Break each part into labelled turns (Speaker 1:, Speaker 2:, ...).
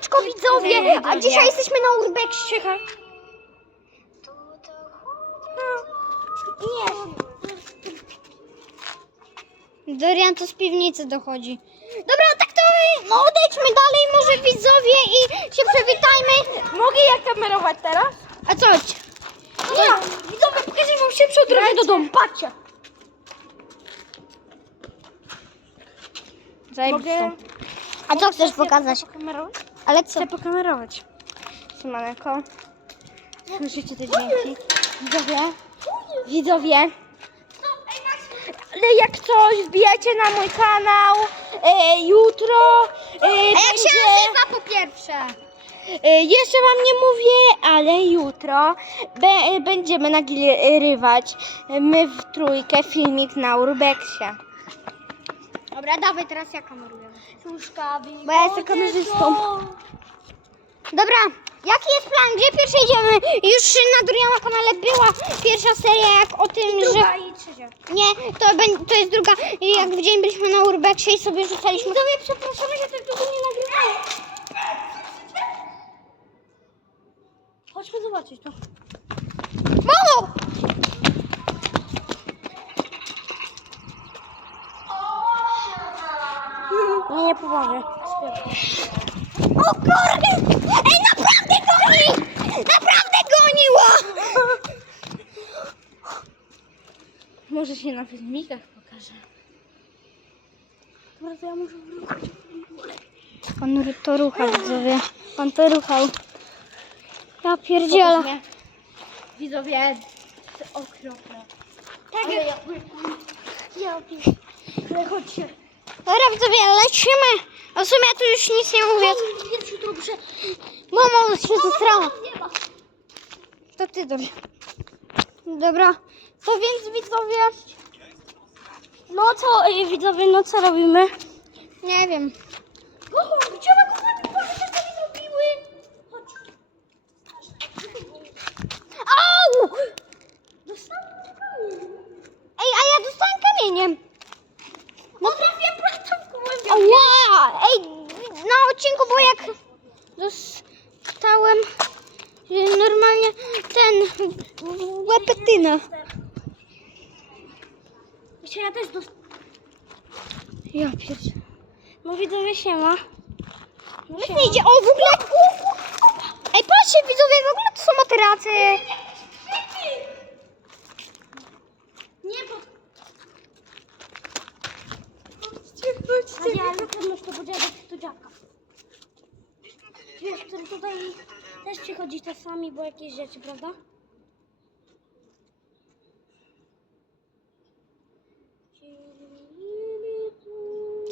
Speaker 1: Siemaneczko widzowie, a dzisiaj jesteśmy na Urbexie. Nie. Dorian to z piwnicy dochodzi. Dobra, tak to no odejdźmy dalej może widzowie i się przywitajmy.
Speaker 2: Mogę ja kamerować teraz?
Speaker 1: A co?
Speaker 2: Nie, widzowie, pokażę wam szybszą drogę do domu, patrzcie.
Speaker 1: Zajebiste. A co chcesz pokazać? Ale co?
Speaker 2: Chcę pokamerować. Siemaneko. Słyszycie te dźwięki? Widzowie? Widzowie? Ale jak coś, wbijajcie na mój kanał e, jutro. E,
Speaker 1: A jak się
Speaker 2: będzie-
Speaker 1: nazywa po pierwsze?
Speaker 2: E, Jeszcze wam nie mówię, ale jutro be, e, będziemy nagrywać my w trójkę filmik na Urbexie.
Speaker 1: Dobra, dawaj teraz ja kameruję.
Speaker 2: Bo ja jestem kamerzystą.
Speaker 1: Dobra, jaki jest plan? Gdzie pierwszy idziemy? Już na Doriana kanale była pierwsza seria jak o tym, że...
Speaker 2: i trzecia.
Speaker 1: Nie, to, będzie, to jest druga. Jak w dzień byliśmy na Urbexie i sobie rzucaliśmy...
Speaker 2: Widzowie, przepraszamy, że tak długo nie nagrywamy. Chodźmy zobaczyć to.
Speaker 1: Mamo!
Speaker 2: Nie, poważnie.
Speaker 1: O kurde! Ej, naprawdę goni! Naprawdę goniło!
Speaker 2: Może się na filmikach pokaże. Dobra, to ja muszę wrócić.
Speaker 1: Pan to ruchał, widzowie. Pan to ruchał. Ja pierdzielę.
Speaker 2: Widzowie, to okropne.
Speaker 1: Tak,
Speaker 2: Ale ja... Ja... Ale chodźcie.
Speaker 1: Dobra, widzowie, lecimy. A w sumie ja tu już nic nie mówię.
Speaker 2: Muszę...
Speaker 1: Mamo, się
Speaker 2: ma.
Speaker 1: To ty, dobrze. Dobra, to więc widzowie...
Speaker 2: No co, ej, widzowie, no co robimy?
Speaker 1: Nie wiem.
Speaker 2: O, widziałem, kochani, Boże, co mi zrobiły? Chodź.
Speaker 1: Au!
Speaker 2: Dostałem kamień.
Speaker 1: Ej, a ja dostałem kamieniem.
Speaker 2: No trafię
Speaker 1: Ała! Ej, na odcinku było jak dostałem y, normalnie ten łepetynę.
Speaker 2: Jeszcze ja też dostałem.
Speaker 1: Ja pierdzie.
Speaker 2: No widzowie, siema. No
Speaker 1: Myślę, idzie. O, w ogóle... Ej, patrzcie, widzowie, w ogóle to są materace.
Speaker 2: Nie, bo... A ja na pewno to będzie do dziadka. Wiesz, który tutaj też przychodzi czasami, bo jakieś rzeczy, prawda?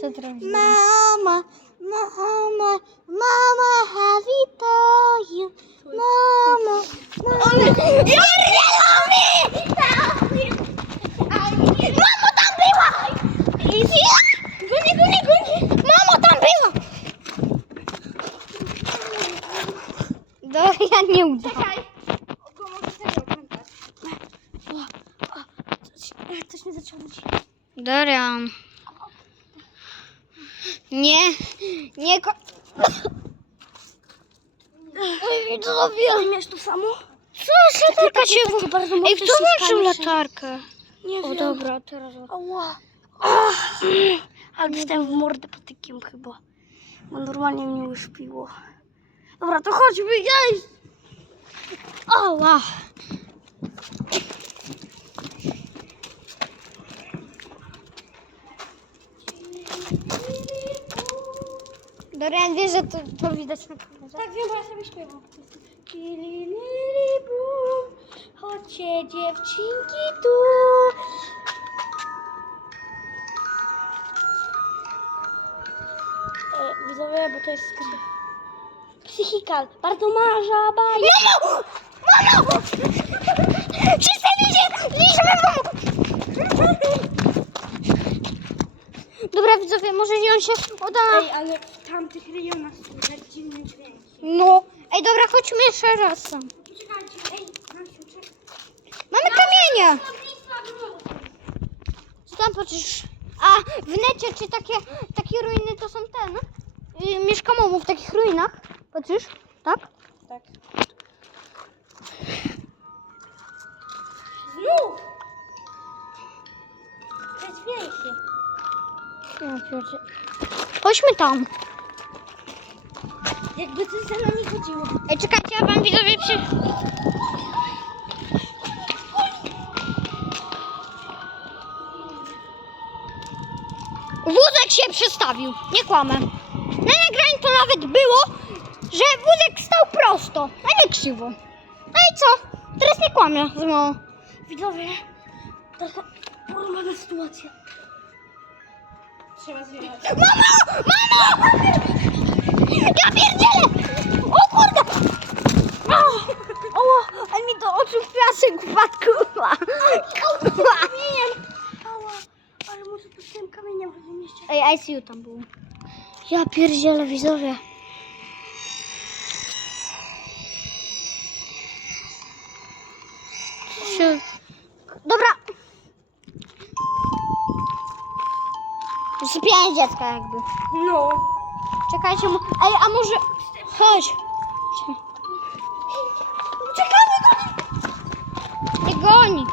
Speaker 1: Co teraz?
Speaker 2: Mama, mama, mama, have it for you. Mama, mama.
Speaker 1: Goni! Mamo, tam była! Dorian nie uda.
Speaker 2: Coś mnie zaczęło być.
Speaker 1: Dorian. Nie, nie ko... Oj, widzowie!
Speaker 2: Ty miałeś to samo?
Speaker 1: Co, latarka się...
Speaker 2: takie bardzo
Speaker 1: Ej,
Speaker 2: mocne
Speaker 1: kto włączył
Speaker 2: ściskanie się.
Speaker 1: latarkę?
Speaker 2: Nie Ale dostałem w mordę patykiem chyba. Bo normalnie mnie uśpiło. Dobra, to chodźmy, jej!
Speaker 1: Oła! Dorian, wiesz, że to, to widać na kamerze?
Speaker 2: Tak wiem, bo ja sobie śpiewam. Kililili bum, chodźcie dziewczynki tu. Widzowie, bo to jest psychikal. Bardzo ma żaba.
Speaker 1: Mamo! Mamo! Wszyscy widzicie! Liczmy mamo! Dobra, widzowie, może on się uda...
Speaker 2: Ej, ale w tamtych rejonach słychać dziwne dźwięki.
Speaker 1: No. Ej, dobra, chodźmy jeszcze raz.
Speaker 2: Czekajcie, ej, Nasiu, czekaj.
Speaker 1: Mamy kamienie! Co tam patrzysz? A w necie, czy takie, takie ruiny to są ten? Yy, mieszkam w takich ruinach? Patrzysz? Tak?
Speaker 2: Tak. Znów! Jest większy.
Speaker 1: Ja pierdzie- Chodźmy tam.
Speaker 2: Jakby coś za nami chodziło.
Speaker 1: Ej, czekajcie, ja wam widzowie przy... Wózek się przestawił, nie kłamę. Nawet było, że wózek stał prosto, a nie krzywo. No i co? Teraz nie kłamie znowu.
Speaker 2: Widzowie, taka porwana sytuacja. Trzeba zjechać.
Speaker 1: Mamo! Mamo! Ja pierdzielę! O kurde! O, o, ale mi do oczu piasek wpadł.
Speaker 2: Kamieniem! Ała, ale może pod tym kamieniem mieście.
Speaker 1: Ej, ICU tam było. Ja pierdzielę, widzowie. Dobra. Sypianie dziecka jakby.
Speaker 2: No.
Speaker 1: Czekajcie, mu... Ej, a może... Chodź.
Speaker 2: Czekamy go!
Speaker 1: Nie goni.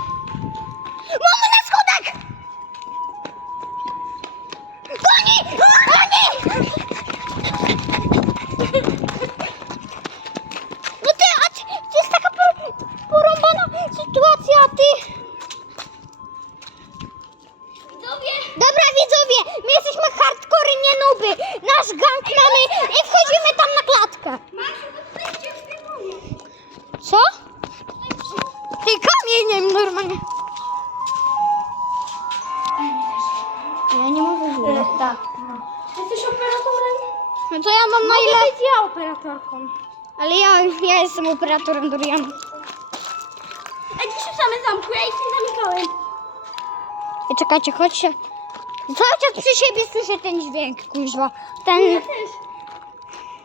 Speaker 1: No to ja mam na ile...
Speaker 2: Mogę być ja operatorką.
Speaker 1: Ale ja, ja jestem operatorem Doriana.
Speaker 2: A dzisiaj same zamku, ja ich nie zamykałem.
Speaker 1: I czekajcie, chodźcie. Cały czas przy siebie słyszę ten dźwięk, kuźwa. Ten...
Speaker 2: Ja też.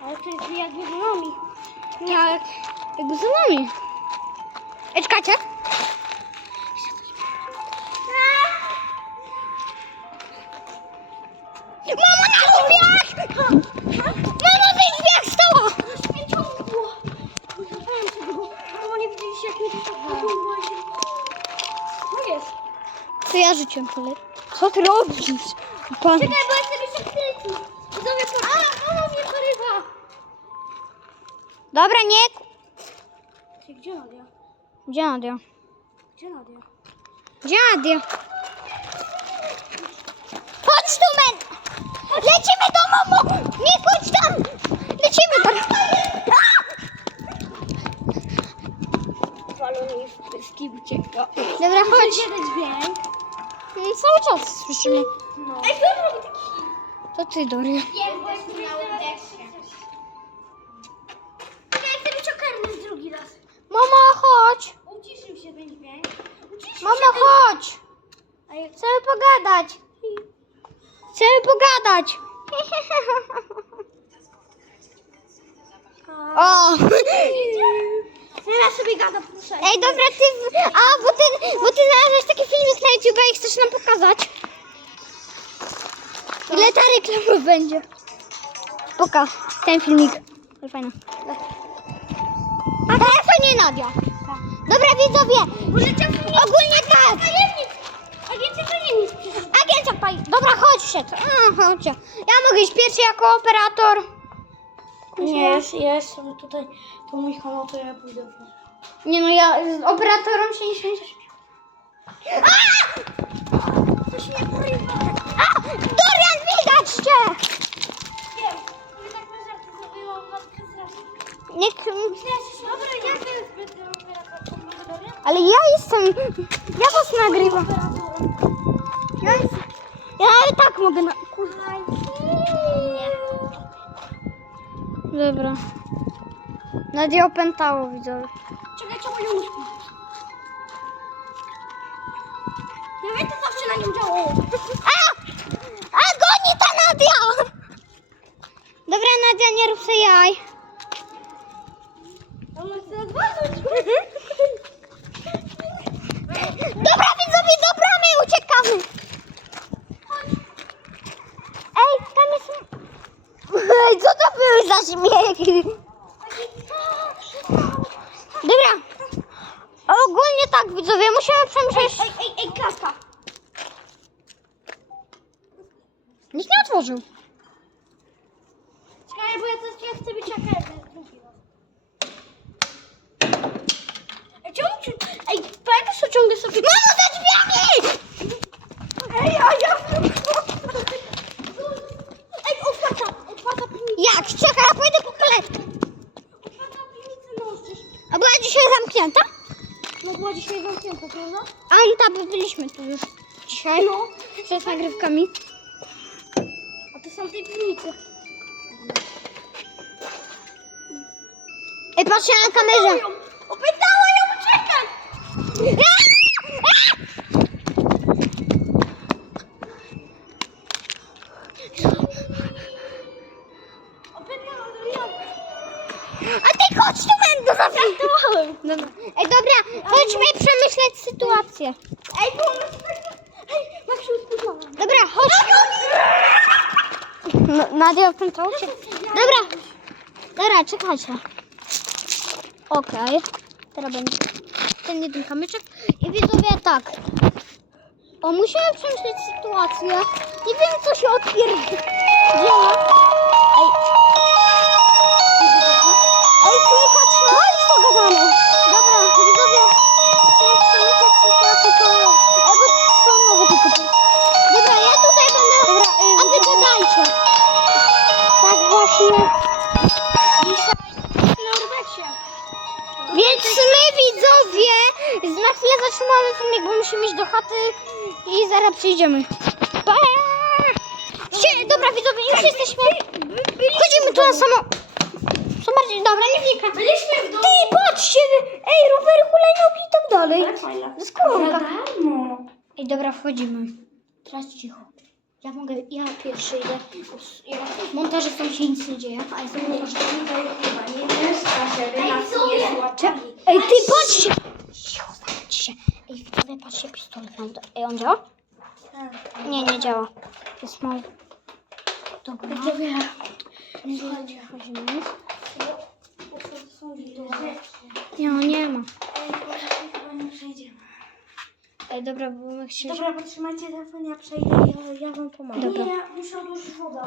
Speaker 2: Ale to jest jakby z nami.
Speaker 1: Nie, jak, jakby za nami. Ej, czekajcie.
Speaker 2: Jak mi to podchodziło się. Co jest?
Speaker 1: To ja rzuciłem kolej. Co ty robisz? Pan...
Speaker 2: Czekaj, bo ja chcę być odkryty. Widzowie, po... A, mama mnie porywa.
Speaker 1: Dobra, nie...
Speaker 2: Ty, gdzie Nadia?
Speaker 1: Gdzie Nadia?
Speaker 2: Gdzie Nadia?
Speaker 1: Gdzie Nadia? Chodź tu, men! Lecimy do mamo! Nie chodź tam! Lecimy do...
Speaker 2: Walony w pyski ucieka.
Speaker 1: Dobra, chodź.
Speaker 2: Dźwięk.
Speaker 1: No, cały czas słyszymy.
Speaker 2: No. Ej, kto robi taki?
Speaker 1: To ty, Doria.
Speaker 2: Jesteśmy na udeksie. Ja chcę być okarny drugi raz.
Speaker 1: Mama, chodź!
Speaker 2: Uciszył się ten dźwięk. Uciszył
Speaker 1: Mama,
Speaker 2: się ten...
Speaker 1: chodź!
Speaker 2: A ja-
Speaker 1: Chcemy pogadać. Chcemy pogadać. O!
Speaker 2: Teraz sobie gada proszę.
Speaker 1: Ej, dobra, ty... A, bo ty, bo ty znalazłeś taki filmik na YouTube i chcesz nam pokazać. Ile ta reklama będzie? Pokaż ten filmik. Ale fajna. A teraz to nie Nadia. Dobra, widzowie. Ogólnie tak.
Speaker 2: Agencja tajemnic.
Speaker 1: Agencja paj. Dobra, chodźcie. A, chodźcie. Ja mogę iść pierwszy jako operator.
Speaker 2: Nie, jest, jest ale tutaj to mój kanał, to ja pójdę.
Speaker 1: Nie no, ja z operatorem się nie śmiejesz.
Speaker 2: Coś mnie porywa.
Speaker 1: A! Dorian, widać cię!
Speaker 2: Wiem. Nie tak na żarty zrobiłam matkę z razu.
Speaker 1: Niech...
Speaker 2: Dobra, ja będę operatorką. Może Dorian?
Speaker 1: Ale ja jestem... Ja was nagrywam. Ja, ja i tak mogę na...
Speaker 2: Kurwa.
Speaker 1: Dobra. Nadia opętało, widzowie.
Speaker 2: Czekaj, czemu nie uśpi? Ja wiem, to zawsze na nim działało.
Speaker 1: A! A goni ta Nadia! Dobra, Nadia, nie rób sobie jaj.
Speaker 2: On chce odwalić.
Speaker 1: Kamil, do bramy uciekamy! Ej, Kamil się... Ej, co to były za śmiechy?
Speaker 2: Dobra. Ogólnie tak, widzowie, musimy przemyśleć... Jak?
Speaker 1: Czekaj, ja pójdę po
Speaker 2: możesz.
Speaker 1: A była dzisiaj zamknięta?
Speaker 2: No była dzisiaj zamknięta, prawda?
Speaker 1: Anta, by byliśmy tu już dzisiaj. No. Przed nagrywkami.
Speaker 2: A to są tej piwnicy.
Speaker 1: Ej, patrzcie na kamerze. Sytuację.
Speaker 2: Ej, się Ej, jak się uspokojała.
Speaker 1: Dobra, chodź. No, Nadia opętała się. Dobra. Dobra, czekajcie. Okej. Teraz będzie ten jeden kamyczek. I widzowie tak. O, musimy przemyśleć sytuację. Nie wiem, co się odpierdziela. Widzowie
Speaker 2: na
Speaker 1: chwilę zatrzymamy filmik, bo musimy iść do chaty i zaraz przyjdziemy. Pa! Dobra widzowie, już jesteśmy. Chodzimy tu na samo. Co bardziej, dobra, nie wnikam.
Speaker 2: Byliśmy w domu.
Speaker 1: Ty, patrzcie, ej, rowery, hulajnogi i tak dalej. koronka.
Speaker 2: darmo.
Speaker 1: Ej, dobra, wchodzimy. Teraz cicho. Ja mogę, ja pierwszy idę. Ja, montażystom się nic nie dzieje, a jestem montażystą.
Speaker 2: Chyba nie wiesz, a żeby nas nie złapali.
Speaker 1: Ej, ty patrzcie! Cicho, zamknijcie się. Ej, widzowie, patrzcie, pistolet mam. Ej, on działa? Nie, nie działa. Jest mało. Dobra.
Speaker 2: Widzowie,
Speaker 1: Nie chodzi.
Speaker 2: Są.
Speaker 1: Nie, nie ma.
Speaker 2: Ej, chyba nie przejdziemy.
Speaker 1: Ej, dobra, bo my chcieliśmy...
Speaker 2: Dobra, potrzymajcie telefon, ja przejdę i ja, ja wam pomogę.
Speaker 1: Dobra.
Speaker 2: Nie, ja muszę odłożyć wodę,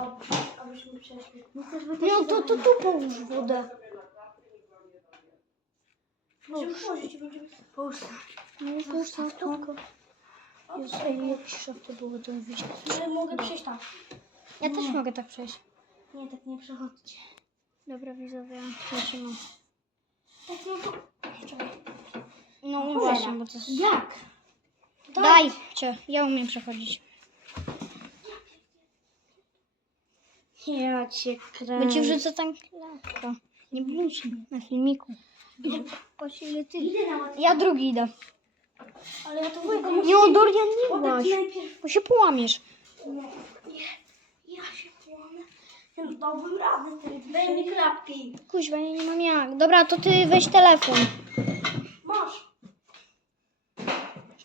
Speaker 2: abyśmy przeszli. Nie chcesz
Speaker 1: No to, to tu połóż wodę.
Speaker 2: Połóż tam.
Speaker 1: No, połóż tam tylko. Jezu, ej, jak cisza to było, to widzieć.
Speaker 2: Ale mogę przejść tam.
Speaker 1: Ja też mogę tak przejść.
Speaker 2: Nie, tak nie przechodźcie.
Speaker 1: Dobra, widzowie, lecimy.
Speaker 2: Tak no to... Czekaj.
Speaker 1: No właśnie, bo to jest...
Speaker 2: Jak?
Speaker 1: Daj cię, ja umiem przechodzić.
Speaker 2: Ja cię kręcę.
Speaker 1: Bo ci wrzucę tam klapkę. Nie bój się na filmiku. Patrz ile ty.
Speaker 2: Idę na łatwiej.
Speaker 1: Ja drugi idę.
Speaker 2: Ale ja to wujka muszę...
Speaker 1: Nie, Dorian, nie właź.
Speaker 2: najpierw.
Speaker 1: Bo się połamiesz.
Speaker 2: Nie, nie. Ja się połamę. Ja no dałbym radę. ty. Daj mi klapki.
Speaker 1: Kuźwa, ja nie mam jak. Dobra, to ty weź telefon.
Speaker 2: Masz.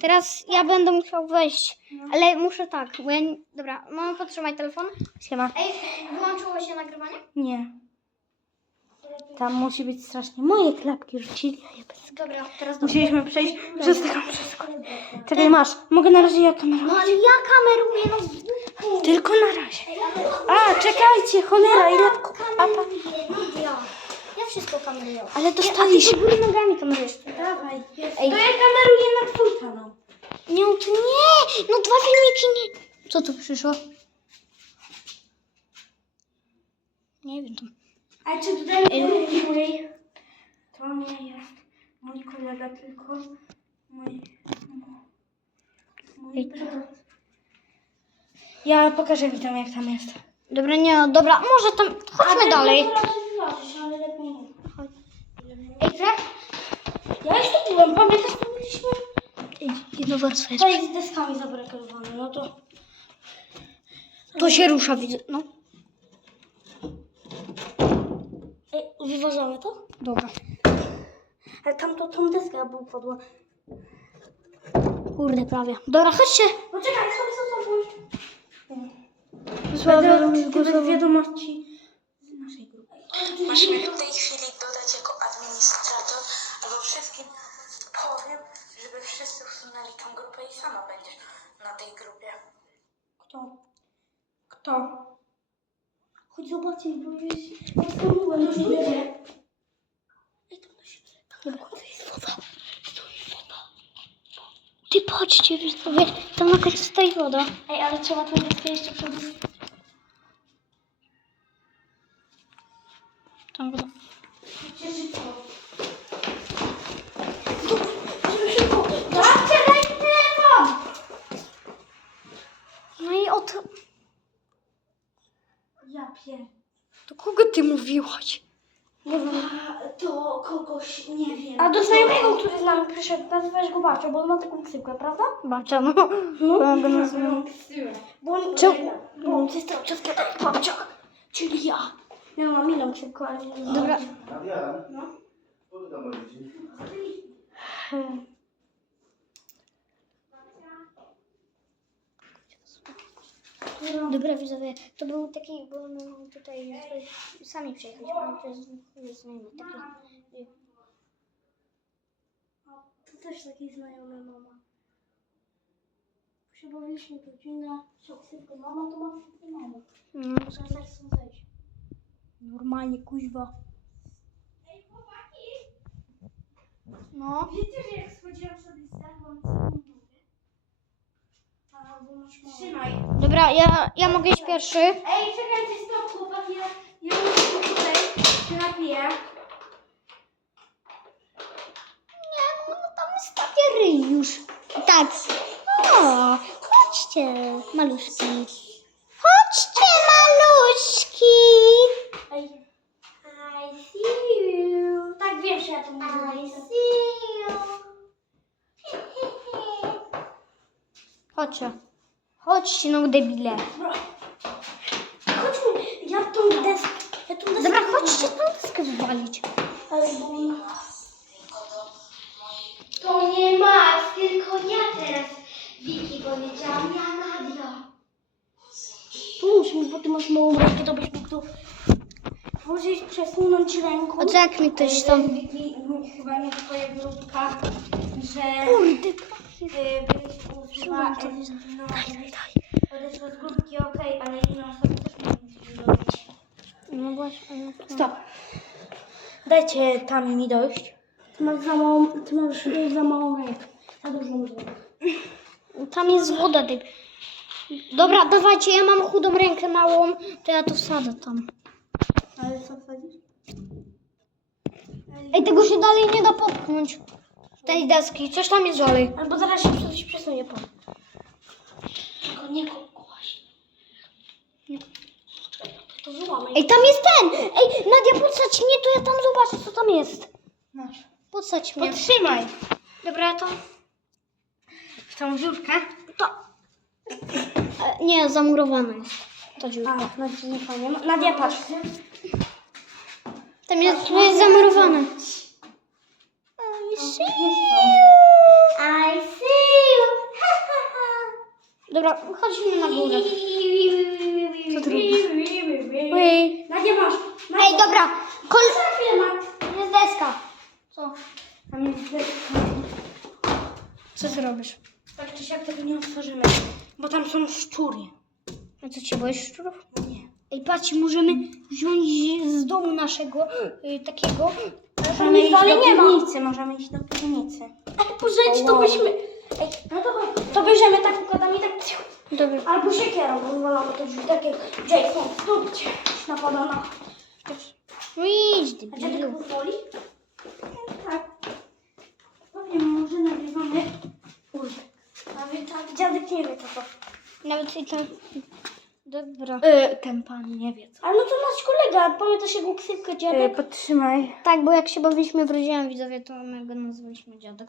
Speaker 1: Teraz ja będę musiał wejść. Ale muszę tak, bo ja... nie- Dobra, mamy podtrzymać telefon.
Speaker 2: Siema.
Speaker 1: Ej, wyłączyło się nagrywanie?
Speaker 2: Nie. Tam musi być strasznie. Moje klapki rzucili, a ja bez...
Speaker 1: Dobra, teraz do...
Speaker 2: Musieliśmy przejść przez taką przeszkodę. Czekaj, masz. Mogę na razie ja kamerę.
Speaker 1: No ale ja kameruję, no.
Speaker 2: Tylko na razie. A, czekajcie, cholera, ile... A, pa...
Speaker 1: Ja. Wszystko kameruję.
Speaker 2: Ale
Speaker 1: A ty
Speaker 2: dostaliśmy.
Speaker 1: do góry nogami kamerujesz.
Speaker 2: Dawaj.
Speaker 1: Ej.
Speaker 2: To ja kameruję na twój kanał.
Speaker 1: Nie, no to nie! No dwa filmiki nie... Co tu przyszło? Nie wiem.
Speaker 2: A czy tutaj mój. To nie jest mój kolega, tylko mój... Mój
Speaker 1: Ej.
Speaker 2: brat. Ja pokażę tam, jak tam jest.
Speaker 1: Dobra, nie, no, dobra, może tam... Chodźmy dalej.
Speaker 2: ale lepiej nie.
Speaker 1: Ej, Fred?
Speaker 2: Ja już tu byłem, pamiętasz, co byliśmy?
Speaker 1: Jedno warstwę
Speaker 2: To jest z deskami zabrakowane, no to...
Speaker 1: To się rusza, widzę. No,
Speaker 2: Ej, wyważamy to?
Speaker 1: dobra.
Speaker 2: Ale tam to tą deskę był podła.
Speaker 1: Kurde, prawie. Dobra, chodźcie.
Speaker 2: Poczekaj, stop, stop, stop.
Speaker 1: Wysłała
Speaker 2: Będę wiadomości z naszej grupy.
Speaker 3: Masz mnie w tej chwili dodać jako administrator albo wszystkim powiem, żeby wszyscy usunęli tą grupę i sama będziesz na tej grupie.
Speaker 2: Kto? Kto? Chodź zobaczyć, bo już rozmawiałem. No, Ej, tam na siebie.
Speaker 1: Tam na głowie jest woda. Stoi woda. Ty patrzcie, widzowie, tam jakaś stoi woda.
Speaker 2: Ej, ale trzeba tą deskę jeszcze przebić.
Speaker 1: Tam woda.
Speaker 2: Gdzie życie?
Speaker 1: No i o to...
Speaker 2: Ja pier...
Speaker 1: Do kogo ty mówiłaś?
Speaker 2: Nie wiem. To kogoś, nie wiem. A do znajomego, który z nami przyszedł, nazywałeś go babcią, bo on ma taką ksywkę, prawda?
Speaker 1: Babcia, no.
Speaker 2: No.
Speaker 1: Ja go nazywam.
Speaker 2: Bo on,
Speaker 1: Czemu?
Speaker 2: bo on jest ciotkę tak babcia, czyli ja. Ja mam inną ksywkę, ale nie.
Speaker 1: Dobra.
Speaker 3: Adrian,
Speaker 2: No.
Speaker 3: robicie?
Speaker 1: Dobra, widzowie, to był taki, bo my tutaj sami przyjechaliśmy, ale to jest, jest znajomy taki.
Speaker 2: To też taki znajomy mama. Się bawiliśmy godzinę, się ksywkę mama, to ma ksywkę mama.
Speaker 1: No, normalnie, kuźwa. No.
Speaker 2: Wiecie, że jak schodziłam sobie z tak, mam nogę? Albo masz małą. Trzymaj.
Speaker 1: Dobra, ja, ja mogę iść pierwszy.
Speaker 2: Ej, czekajcie, stop, chłopaki, ja, ja muszę tutaj się napiję.
Speaker 1: Nie, no tam jest takie ryj już. Tak. O, chodźcie, maluszki. Chodźcie, maluszki.
Speaker 2: Ej. I see you. Tak wiem, że ja to mówię.
Speaker 1: I see you. Chodźcie. Chodźcie, no debile.
Speaker 2: Chodźmy, ja tą deskę, ja tą deskę...
Speaker 1: Dobra, chodźcie tą deskę wywalić.
Speaker 2: Ale bo... To nie Max, tylko ja teraz. Wiki powiedziałam, ja Nadia. Tu musimy, bo ty masz małą rękę, to byś mógł tu włożyć, przesunąć ręką.
Speaker 1: A co jak mi ktoś tam...
Speaker 2: Wiki, chyba nie twoja grupka, że...
Speaker 1: Kurde,
Speaker 2: y, byś użyła...
Speaker 1: to
Speaker 2: y,
Speaker 1: jest-
Speaker 2: No, odeszła z grupki, okej, ale inne osoby też mogą coś zrobić.
Speaker 1: No właśnie. to-
Speaker 2: Stop. Dajcie tam mi dojść. Ty masz za małą, ty masz za małą rękę. Za dużą rękę.
Speaker 1: Tam jest woda, typ. Dobra, dawajcie, ja mam chudą rękę małą, to ja to wsadzę tam.
Speaker 2: Ale co wsadzisz?
Speaker 1: Ej, tego się dalej nie da popchnąć. Tej deski, coś tam jest dalej.
Speaker 2: Albo zaraz się coś przesunie po. Tylko nie kogoś. To złamaj.
Speaker 1: Ej, tam jest ten! Ej, Nadia, podsadź mnie, to ja tam zobaczę, co tam jest.
Speaker 2: Masz.
Speaker 1: Podsadź mnie.
Speaker 2: Podtrzymaj.
Speaker 1: Dobra, to...
Speaker 2: W tą dziurkę?
Speaker 1: to... E, nie, zamurowane jest. Ta dziura.
Speaker 2: A, na dziurkę nie ma. Nadia, patrz.
Speaker 1: Tam jest, tu jest zamurowane.
Speaker 2: I see you. I see you.
Speaker 1: Dobra, chodźmy na górę.
Speaker 2: Co ty robisz?
Speaker 1: Ej,
Speaker 2: Nadia, masz.
Speaker 1: Ej dobra, kol... Jest deska. Co?
Speaker 2: Tam jest deska.
Speaker 1: Co ty robisz?
Speaker 2: Tak czy siak tego nie otworzymy, bo tam są szczury.
Speaker 1: A co, ci boisz szczurów?
Speaker 2: Nie.
Speaker 1: Ej, patrz, możemy wziąć z domu naszego y, takiego.
Speaker 2: Możemy iść
Speaker 1: dalej
Speaker 2: do
Speaker 1: nie ma.
Speaker 2: piwnicy, możemy iść do piwnicy.
Speaker 1: Ej, pożycz, to byśmy...
Speaker 2: Ej, no to chodź. To bierzemy tak układamy i tak.
Speaker 1: Dobra.
Speaker 2: Albo siekierą, bo wolamy to drzwi takie Jason, stópcie. Napadana.
Speaker 1: No idź,
Speaker 2: A dziadek
Speaker 1: debilu.
Speaker 2: pozwoli? Tak. Powiem mu, że nagrywamy. A wie, tak, dziadek nie wie co to.
Speaker 1: Nawet i ten... Dobra.
Speaker 2: Yy, ten pan nie wie co. Ale no to nasz kolega, pamiętasz jego ksywkę dziadek?
Speaker 4: podtrzymaj.
Speaker 1: Tak, bo jak się bawiliśmy w rodzinie widzowie, to my go nazwaliśmy dziadek.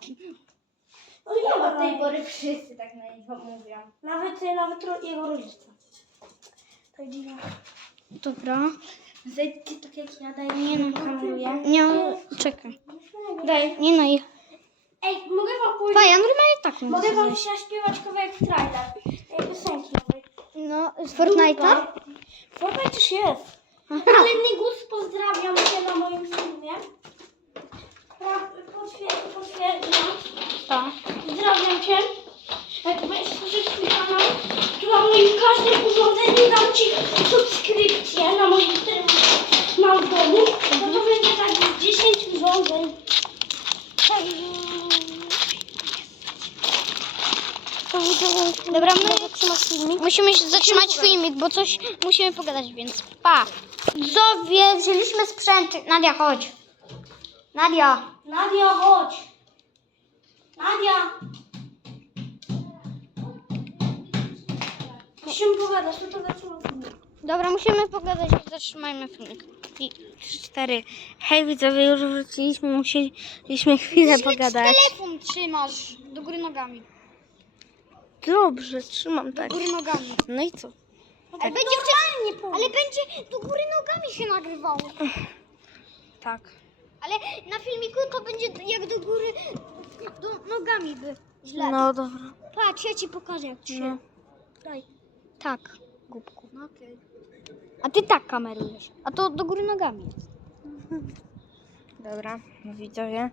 Speaker 2: No nie ma
Speaker 4: Od tej pory wszyscy tak na niego mówią.
Speaker 2: Nawet, nawet ro- jego rodzice. Tak dziwnie.
Speaker 1: Dobra.
Speaker 2: Zejdźcie tak jak ja, daj
Speaker 1: Nie no,
Speaker 2: kameruję.
Speaker 1: Nie, czekaj.
Speaker 2: Daj.
Speaker 1: Nie no, i...
Speaker 2: Ej, mogę wam powiedzieć,
Speaker 1: Pa, ja normalnie tak
Speaker 2: mogę wam zaśpiewać kawałek trailer. Tej piosenki.
Speaker 1: No, z Fortnite'a?
Speaker 2: Fortnite już jest. Ale Nigus pozdrawiam cię na moim potwier- Potwierdzam.
Speaker 1: Tak.
Speaker 2: Pozdrawiam cię. Jak będziesz służyć swój kanał, to na moim każdym nie dam ci subskrypcję na moim, którym mam w domu, no to będzie tak z 10 urządzeń. Tak,
Speaker 1: Dobra, my musimy się zatrzymać filmik, bo coś musimy pogadać, więc pa. Wzięliśmy sprzęt. Nadia, chodź. Nadia.
Speaker 2: Nadia, chodź. Nadia. Musimy pogadać, no to zaczynamy filmik.
Speaker 1: Dobra, musimy pogadać zatrzymajmy filmik. I cztery. Hej widzowie, już wróciliśmy, musieliśmy chwilę pogadać. telefon trzymasz do góry nogami.
Speaker 4: Dobrze, trzymam tak.
Speaker 1: Do góry nogami.
Speaker 4: No i co?
Speaker 1: Ale będzie wcześniej, ale będzie do góry nogami się nagrywało.
Speaker 4: Tak.
Speaker 1: Ale na filmiku to będzie jak do góry do nogami by. Źle.
Speaker 4: No dobra.
Speaker 1: Patrz, ja ci pokażę jak się.
Speaker 4: No.
Speaker 1: Daj. Tak, głupku. No okej. A ty tak kamerujesz. A to do góry nogami.
Speaker 4: Dobra, no widzowie.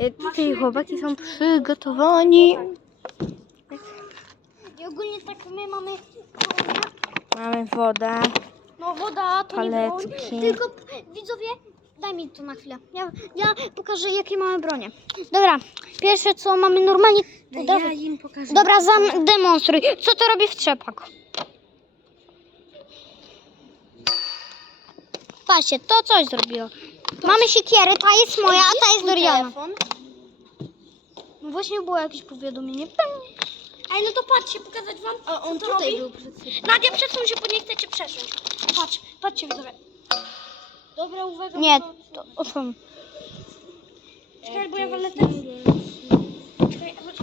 Speaker 4: Y, Tutaj chłopaki są przygotowani.
Speaker 1: I ogólnie tak my mamy.
Speaker 4: Mamy wodę.
Speaker 1: No woda to nie broń,
Speaker 4: Paletki.
Speaker 1: tylko p- widzowie, daj mi to na chwilę. Ja, ja pokażę jakie mamy bronie. Dobra, pierwsze co mamy normalnie. Dobra,
Speaker 4: im pokażę.
Speaker 1: dobra zam, demonstruj. Co to robi w trzepak? Patrzcie, to coś zrobiło. Mamy siekierę, ta jest moja, a ta jest Doriana. No właśnie było jakieś powiadomienie.
Speaker 2: Ej, no to patrzcie, pokazać wam,
Speaker 1: A on
Speaker 2: co to
Speaker 1: tutaj
Speaker 2: robi.
Speaker 1: był przed chwilą.
Speaker 2: Nadia, przesuń się, bo nie chcecie przesiąść. Patrz, patrzcie, widzowie. Dobra, uwaga.
Speaker 1: Nie,
Speaker 2: bo-
Speaker 1: to osłon.
Speaker 2: Czekaj, bo ja walę ten. Czekaj, chodź.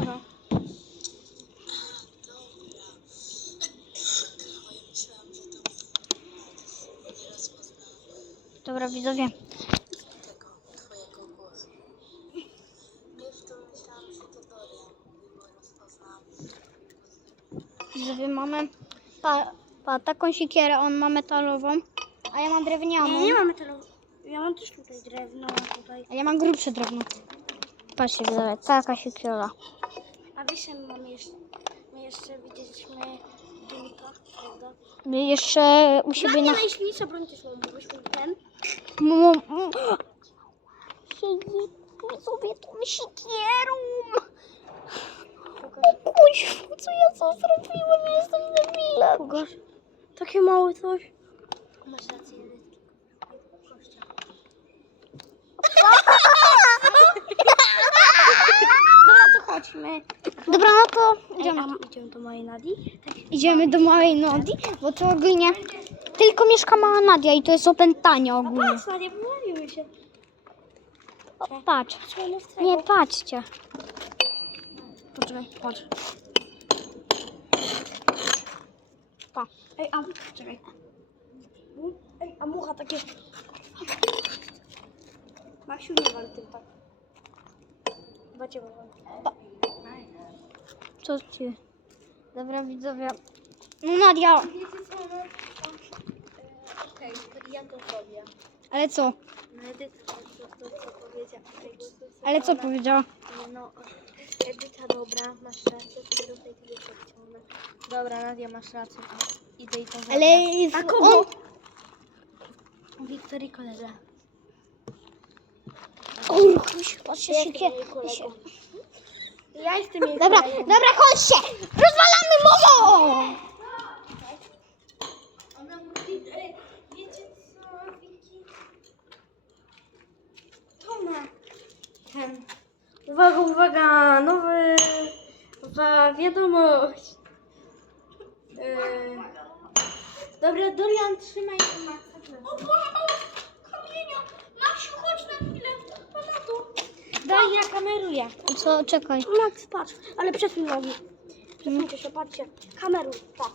Speaker 1: Dobra, widzowie. Widzowie, mamy pa, pa, taką siekierę, on ma metalową, a ja mam drewnianą,
Speaker 2: Nie, nie mamy tylu. Ja mam też tutaj drewno, tutaj.
Speaker 1: a ja mam grubsze drewno. Patrzcie, widzowie, taka siekiera.
Speaker 2: A wiesz, mamy jeszcze, my jeszcze widzieliśmy Dominika, prawda?
Speaker 1: My jeszcze u siebie na...
Speaker 2: najsilniejsza broń też mamy, byśmy ten.
Speaker 1: M- m- m- Widzowie, tą siekierą. Kuźwa, co ja co zrobiłem? Jestem debilem.
Speaker 2: Pokaż. Takie małe coś. Masz rację. Dobra, to chodźmy.
Speaker 1: Dobra, no to
Speaker 2: Idziemy,
Speaker 1: idziemy.
Speaker 2: idziemy do mojej Nadii.
Speaker 1: Idziemy do małej Nodi, bo to ogólnie tylko mieszka mała Nadia i to jest opętanie ogólnie.
Speaker 2: Patrz, Nadia, pomyliły się.
Speaker 1: O, patrz. Nie, patrzcie.
Speaker 2: Poczekaj, patrz.
Speaker 1: Pa.
Speaker 2: Ej, a, czekaj. Ej, a mucha takie... Maksiu, nie wal tym tak. Chyba cię.
Speaker 1: Co ci? Dobra, widzowie. No Nadia,
Speaker 4: Okej, ja to robię.
Speaker 1: ale co?
Speaker 4: No Edyta, to, to, powiedziała. To, to, co
Speaker 1: Ale co powiedziała?
Speaker 4: No, Edyta, dobra, masz rację, tylko tutaj tego podciągnę. Dobra, Nadia, masz rację. Idę i to zrobię.
Speaker 1: Ale
Speaker 2: A kogo?
Speaker 1: on...
Speaker 4: Wiktorii kolega.
Speaker 1: Uch, patrzcie, się, się, się.
Speaker 2: Ja jestem jej
Speaker 1: Dobra,
Speaker 2: kolegą.
Speaker 1: dobra, chodźcie! Rozwalamy mowo!
Speaker 2: Ona mówi, ej, wiecie co, Wiki? To ma ten. Uwaga, uwaga, nowy, nowa wiadomość. Yy, dobra, Dorian, trzymaj. O, kamienia! Maksiu, chodź na chwilę, na to. Daj, ja kameruję.
Speaker 1: Co, czekaj.
Speaker 2: Max, patrz, ale przesuń nogi. Przesuńcie się, patrzcie. Kameruj, tak.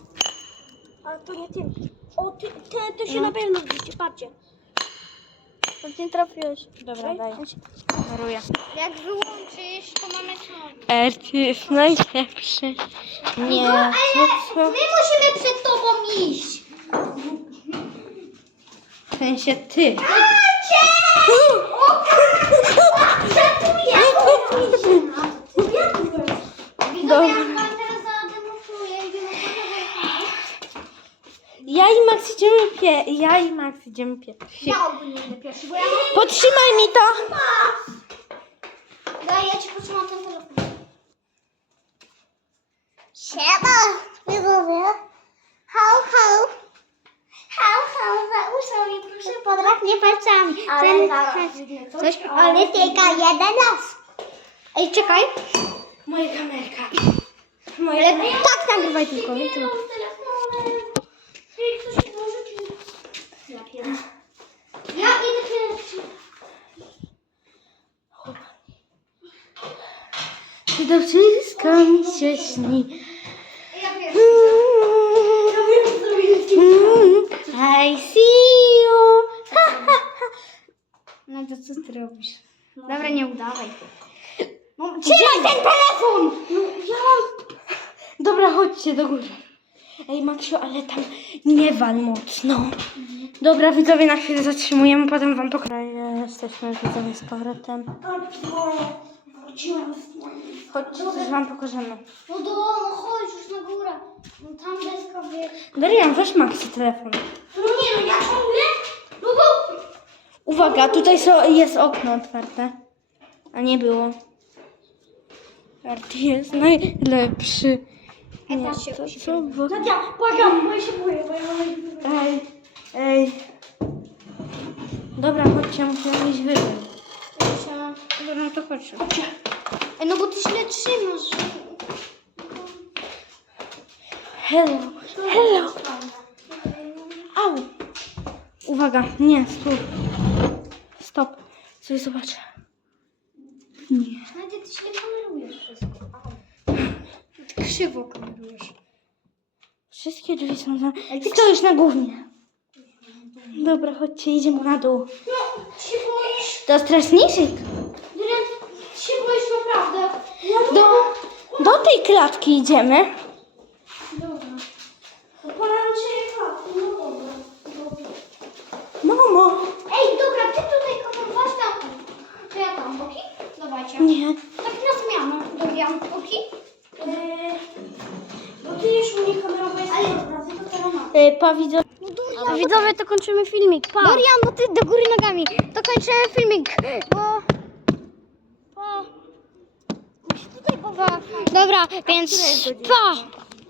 Speaker 2: Ale to nie tym. O, ty, te, to się na pewno widzicie, patrzcie.
Speaker 1: Nie trafiłeś.
Speaker 4: Dobra, daj. Kameruję.
Speaker 1: Jak wyłączysz, to mamy słabo.
Speaker 4: Erci jest najlepszy. Nie, co, co?
Speaker 1: My musimy przed tobą iść.
Speaker 4: W sensie ty.
Speaker 1: Widzowie, ja wam teraz zademonstruję.
Speaker 4: pie... ja i Max idziemy pierwsi.
Speaker 1: Ja ogólnie idę pierwszy, bo ja mam...
Speaker 4: Podtrzymaj mi to!
Speaker 1: Daj, ja ci potrzymam ten telefon. Siema, widzowie. Hał, hał. Hał, hał, za uszami, proszę podrap mnie palcami.
Speaker 4: Ale zaraz
Speaker 1: Coś, ale tylko jeden raz. Ej, czekaj.
Speaker 4: Moja kamerka.
Speaker 1: Ale
Speaker 4: Moja
Speaker 1: tak nagrywaj tylko, nie. Ja idę pierwszy.
Speaker 4: Czy to wszystko mi się śni? I see you.
Speaker 1: No to co ty robisz? Dobra, nie udawaj. No, trzymaj ten telefon!
Speaker 4: No, ja mam... Dobra, chodźcie do góry. Ej, Maksiu, ale tam nie wal mocno. Dobra, widzowie, na chwilę zatrzymujemy, potem wam pokażę. Jesteśmy widzowie z powrotem.
Speaker 1: Wróciłam z moim.
Speaker 4: Chodźcie, coś wam pokażemy.
Speaker 1: No do domu, chodź już na górę. No tam deska wie.
Speaker 4: Darian, weź Maxi telefon.
Speaker 1: No nie, no ja ciągle. No bo...
Speaker 4: Uwaga, tutaj są, jest okno otwarte. A nie było. Arty jest najlepszy.
Speaker 1: Ej,
Speaker 4: Nie,
Speaker 1: patrzcie,
Speaker 4: to
Speaker 1: jak się
Speaker 4: co? Bo...
Speaker 1: Nadia, błagam, bo ja się boję, bo ja mam...
Speaker 4: Ej, ej. Dobra, chodźcie, musimy iść wyżej.
Speaker 1: Dobra, no to chodź. Ej, no bo ty źle trzymasz.
Speaker 4: Hello, hello. Au. Uwaga, nie, stóp. Stop. Coś zobaczę. Nie.
Speaker 1: Nadia, ty źle kamerujesz wszystko. Ty krzywo kamerujesz.
Speaker 4: Wszystkie drzwi są za... Ty stoisz na głównie. Dobra, chodźcie, idziemy na dół.
Speaker 1: No, się boisz.
Speaker 4: To strażniczek.
Speaker 1: Dylan, ty się boisz naprawdę.
Speaker 4: Do, do tej klatki idziemy.
Speaker 1: Dobra. No klatki, no dobra. Dobra.
Speaker 4: Mamo.
Speaker 1: Ej, dobra, ty tutaj kamerowałaś tam. To ja tam, boki? Dawajcie.
Speaker 4: Nie.
Speaker 1: Tak na zmianę. Dobijam boki. Eee, bo ty już mnie kamerowałeś Ale razy, to teraz mam.
Speaker 4: Y, pa, widzę.
Speaker 1: A widzowie, to kończymy filmik. Pa. Dorian, bo ty do góry nogami. To kończymy filmik, bo... Dobra, więc pa.